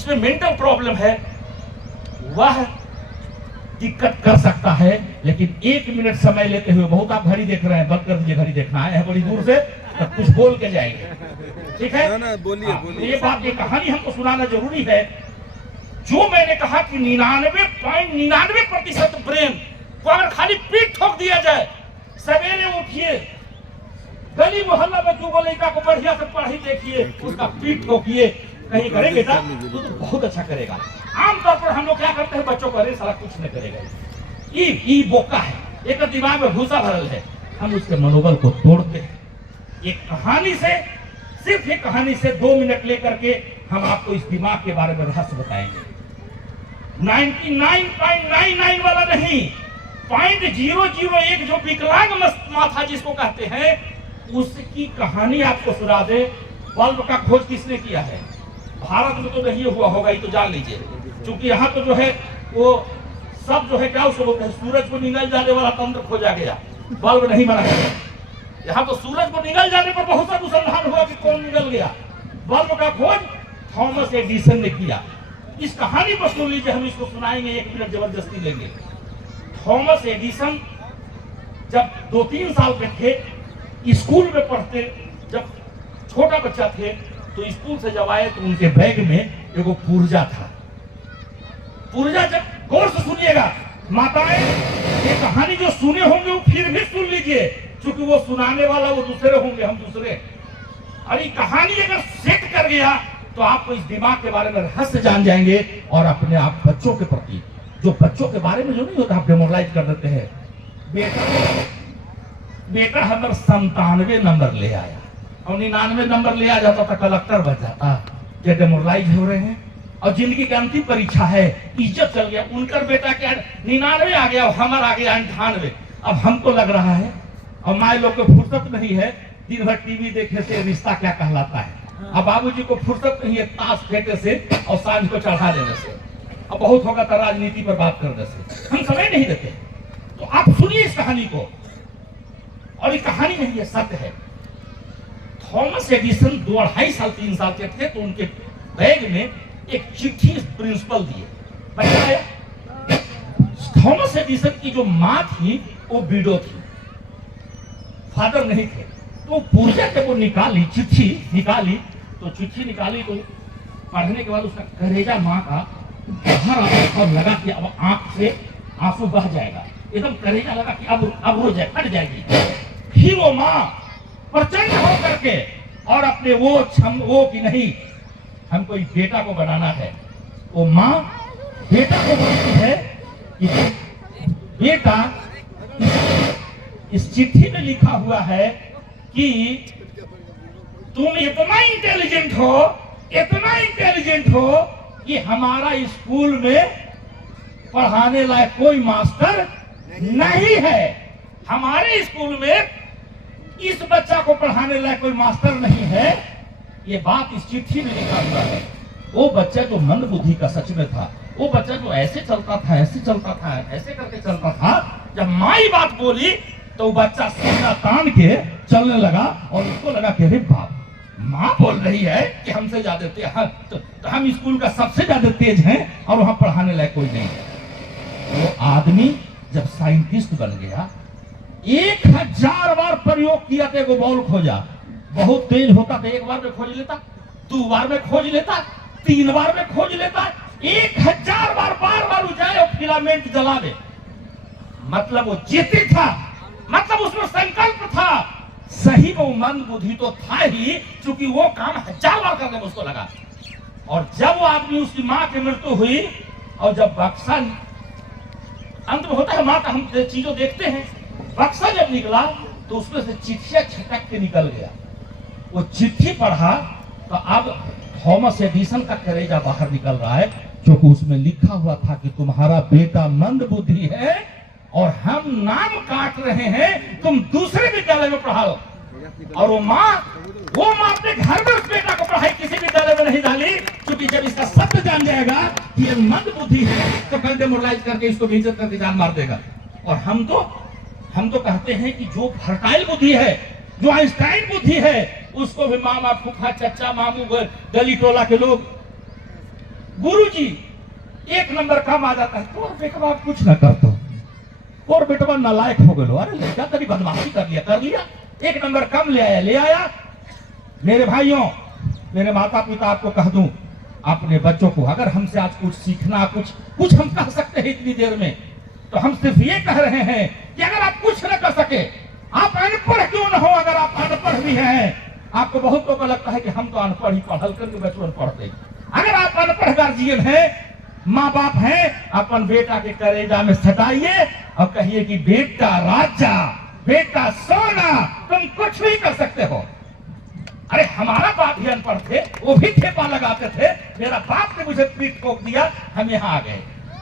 जिसमें mental problem है वह दिक्कत कर सकता है, लेकिन 1 मिनट समय लेते हुए, बहुत आप घड़ी देख रहे हैं, बंद कर दीजिए, घड़ी देखना है बड़ी दूर से, तो कुछ बोल के जाएंगे, ठीक है ना? बोलिए बोलिए। ये बात, ये कहानी हमको सुनाना जरूरी है। जो मैंने कहा कि 99.99% ब्रेन को अगर खाली पीठ ठोक दिया जाए, सवेरे उठिए, गली मोहल्ला में जो लड़का को बढ़िया से पढ़ी देखिए, उसका पीठ ठोकिए, कहीं करे बेटा तो बहुत अच्छा करेगा। आमतौर पर हम लोग क्या करते हैं, बच्चों को अरे साला कुछ नहीं करेगा, ई बोका है, एक दिमाग में भूसा भरल है, हम उसके मनोबल को तोड़ते हैं। एक कहानी से, सिर्फ एक कहानी से 2 मिनट लेकर के हम आपको इस दिमाग के बारे में रहस्य बताएंगे। 99.99 वाला नहीं, 0.001 जो विकलांग माथा जिसको कहते हैं, उसकी कहानी आपको सुना दे। बल्ब का खोज किसने किया है? भारत में तो नहीं हुआ होगा, ये तो जान लीजिए, क्योंकि यहाँ तो जो है वो सब जो है क्या उसको बोलते हैं, सूरज को निगल जाने वाला तंत्र खोजा गया, बल्ब नहीं बना गया। यहाँ तो सूरज को निगल जाने पर बहुत सा अनुसंधान हुआ कि कौन निगल गया। बल्ब का खोज थॉमस एडिसन ने किया। इस कहानी को सुन लीजिए, हम इसको सुनाएंगे, 1 मिनट जबरदस्ती लेंगे। थॉमस एडिसन जब 2-3 साल के थे, स्कूल में पढ़ते, जब छोटा बच्चा थे, तो स्कूल से जब आए तो उनके बैग में एगो पुर्जा था। पुर्जा, जब गौर से सुनिएगा माताएं, ये कहानी जो सुने होंगे वो फिर भी सुन लीजिए, क्योंकि वो सुनाने वाला वो दूसरे होंगे, हम दूसरे। अरे कहानी अगर सेट कर गया तो आपको इस दिमाग के बारे में रहस्य जान जाएंगे, और अपने आप बच्चों के प्रति, जो बच्चों के बारे में जो नहीं होता, आप डेमोरलाइज कर देते हैं। बेटा हमारा 97 नंबर ले आया और 99 नंबर ले आ जाता था, कलेक्टर बन जाता। ये डेमोरलाइज हो रहे हैं। और जिंदगी की अंतिम परीक्षा है, इज्जत चल गया, उनका बेटा क्या 99 आ गया, हमारा आ गया 98। अब हमको लग रहा है, और माए लोग को फुर्सत नहीं है दिन भर टीवी देखने से, रिश्ता क्या कहलाता है। अब बाबूजी को फुर्सत नहीं है ताश फेंकने से और सांझ को चढ़ा देने से, अब बहुत होगा तो राजनीति पर बात करने से, हम समय नहीं देते। तो आप सुनिए इस कहानी को, और ये कहानी नहीं है, सत्य है। थॉमस एडिसन 2-2.5 साल 3 साल के थे, तो उनके बैग में एक चिट्ठी प्रिंसिपल दिए। थॉमस एडिसन की जो माँ थी वो विडो थी, फादर नहीं थे। तो पुर्जा जब वो निकाली, चिट्ठी निकाली, तो पढ़ने के बाद उसका करेजा माँ का बाहर और लगा कि अब आंख से आंसू बह जाएगा, एकदम करेजा लगा कि अब हो जाए, हट जाएगी। फिर वो माँ प्रचंड हो करके और अपने वो कि नहीं, हमको इस बेटा को बनाना है, वो माँ बेटा को बोलती है कि बेटा, इस चिट्ठी में लिखा हुआ है कि तुम इतना इंटेलिजेंट हो कि हमारा स्कूल में पढ़ाने लायक कोई मास्टर नहीं है। हमारे स्कूल में इस बच्चा को पढ़ाने लायक कोई मास्टर नहीं है। ये बात इस चिट्ठी में लिखा हुआ है। वो बच्चा जो मंद बुद्धि का सच में था, वो बच्चा जो ऐसे चलता था, ऐसे करके चलता था, जब माई बात बोली तो वो बच्चा सीना तान के चलने लगा, और उसको लगा कि अरे बाप, माँ बोल रही है कि हमसे ज्यादा तेज, तो हम स्कूल का सबसे ज्यादा तेज हैं और वहां पढ़ाने लायक कोई नहीं है। वो आदमी जब साइंटिस्ट बन गया, 1000 बार प्रयोग किया तो एगो बॉल खोजा। बहुत तेज होता तो 1 बार में खोज लेता, 2 बार में खोज लेता, 3 बार में खोज लेता, 1000 बार बार जाए और फिलामेंट जला दे। मतलब वो जीती था, मतलब उसमें संकल्प था। सही में मंद बुद्धि तो था ही, क्योंकि वो काम 1000 बार करने में उसको लगा। और जब वो आदमी, उसकी माँ की मृत्यु हुई, और जब बक्सा अंत में होता है, माँ का हम चीजों देखते हैं, बक्सा जब निकला तो उसमें से चिट्ठियां छटक के निकल गया। वो चिट्ठी पढ़ा तो अब थॉमस एडिसन का कलेजा बाहर निकल रहा है, क्योंकि उसमें लिखा हुआ था कि तुम्हारा बेटा मंद बुद्धि है और हम नाम काट रहे हैं, तुम दूसरे विद्यालय में पढ़ाओ। और वो माँ अपने घर में उस बेटा को पढ़ाई, किसी विद्यालय में नहीं डाली, क्योंकि जब इसका सत्य जान जाएगा कि ये मंद बुद्धि है तो कल डेमोरलाइज करके इसको बेइज्जत करके जान मार देगा। और हम तो कहते हैं कि जो फर्टाइल बुद्धि है, जो आइंस्टाइन बुद्धि है, उसको भी मामा, फूफा, चचा, मामू, गली टोला के लोग गुरुजी एक नंबर काम आ जाता है, तो बेटवा कुछ ना करता, और बेटवा नालायक हो गए, अरे लड़का तभी बदमाशी कर लिया, एक नंबर कम ले आया। मेरे भाइयों, मेरे माता पिता आपको कह दूं, अपने बच्चों को अगर हमसे आज कुछ सीखना, कुछ हम कह सकते हैं इतनी देर में, तो हम सिर्फ ये कह रहे हैं कि अगर आप कुछ न कर सके, आप अनपढ़ क्यों न हो, अगर आप अनपढ़ भी हैं, आपको बहुत लोगों को लगता है कि हम तो अनपढ़ ही पढ़ल करके बचपन पढ़ते, अगर आप अनपढ़ गार्जियन हैं, माँ बाप हैं, अपन बेटा के कलेजा में सटाइए और कहिए कि बेटा राजा, बेटा सोना, तुम कुछ भी कर सकते हो। अरे हमारा बाप भी अनपढ़ थे, वो भी ठेपा लगाते थे, मेरा बाप ने मुझे पीठ ठोक दिया, हम यहाँ आ गए।